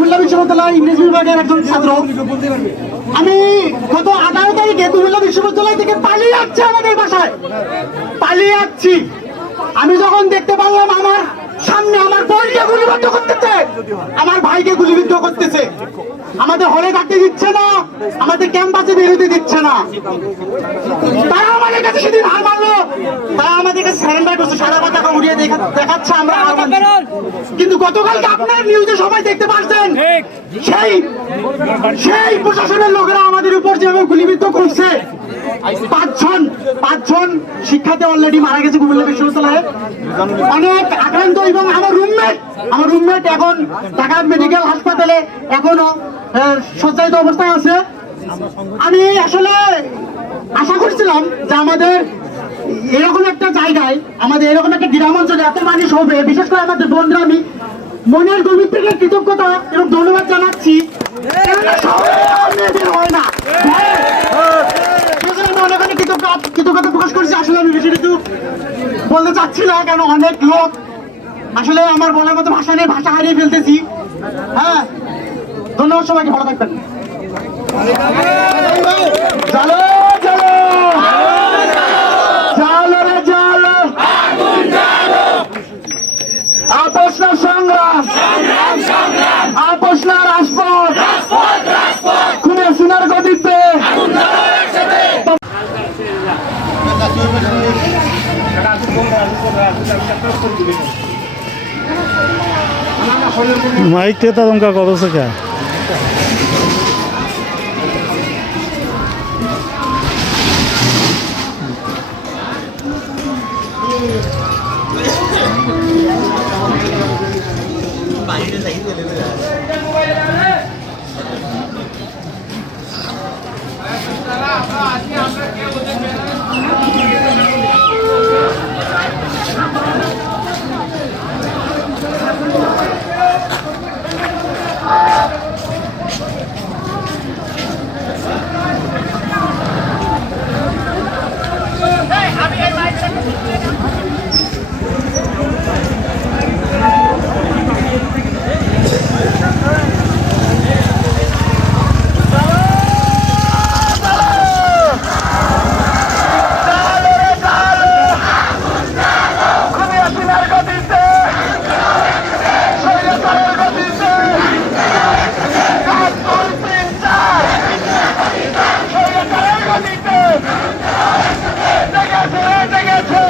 কুমিল্লা বিশ্ববিদ্যালয় ইংরেজি বিভাগের একজন ছাত্র। আমি গত আঠারো তারিখে কুমিল্লা বিশ্ববিদ্যালয় থেকে পালিয়ে যাচ্ছি আমাদের বাসায়। পালিয়ে যাচ্ছি। আমি যখন দেখতে পারলাম আমার সামনে আমার বোনকে গুলিবিদ্ধ করতেছে, আমার ভাইকে গুলিবিদ্ধ করতেছে। আমাদের হলে থাকতে দিচ্ছে না, আমাদের ক্যাম্পাসে বেরোতে দিচ্ছে না। তারা আমাদের কাছে সেদিন হার মারলো আমাদের সারেন্ডার করছে সারা কথা উড়িয়ে দেখাচ্ছে আমরা কিন্তু গতকালকে আপনার নিউজে সবাই দেখতে পাচ্ছেন সেই সেই প্রশাসনের লোকেরা আমাদের উপর যেভাবে গুলিবিদ্ধ করছে। পাঁচজন পাঁচজন শিক্ষার্থী অলরেডি মারা গেছে কুমিল্লা বিশ্ববিদ্যালয়ে। অনেক আক্রান্ত এবং আমার রুমমেট আমার রুমমেট এখন ঢাকা মেডিকেল হাসপাতালে এখনও সজ্জায়িত অবস্থায় আছে। আমি আসলে আশা করছিলাম যে আমাদের এরকম একটা জায়গায় আমাদের এরকম একটা গ্রাম অঞ্চলে এত মানুষ হবে, বিশেষ করে আমাদের বন্ধুরা, আমি মনের গভীর থেকে কৃতজ্ঞতা এবং ধন্যবাদ জানাচ্ছি। হয় না। অনেক কৃতজ্ঞতা প্রকাশ করছি। আসলে আমি বেশি বলতে চাচ্ছি না, কেন অনেক লোক আসলে আমার মতো ভাষা নেই, ভাষা হারিয়ে ফেলতেছি। হ্যাঁ ধন্যবাদ সবাইকে, ভালো থাকবেন। আপোষ না সংগ্রাম আপোষ না রাজপথ। খুনে সিনার গতিতে মাইক তে তদঙ্কা কত কে? খুনে জেগেছে জেগেছে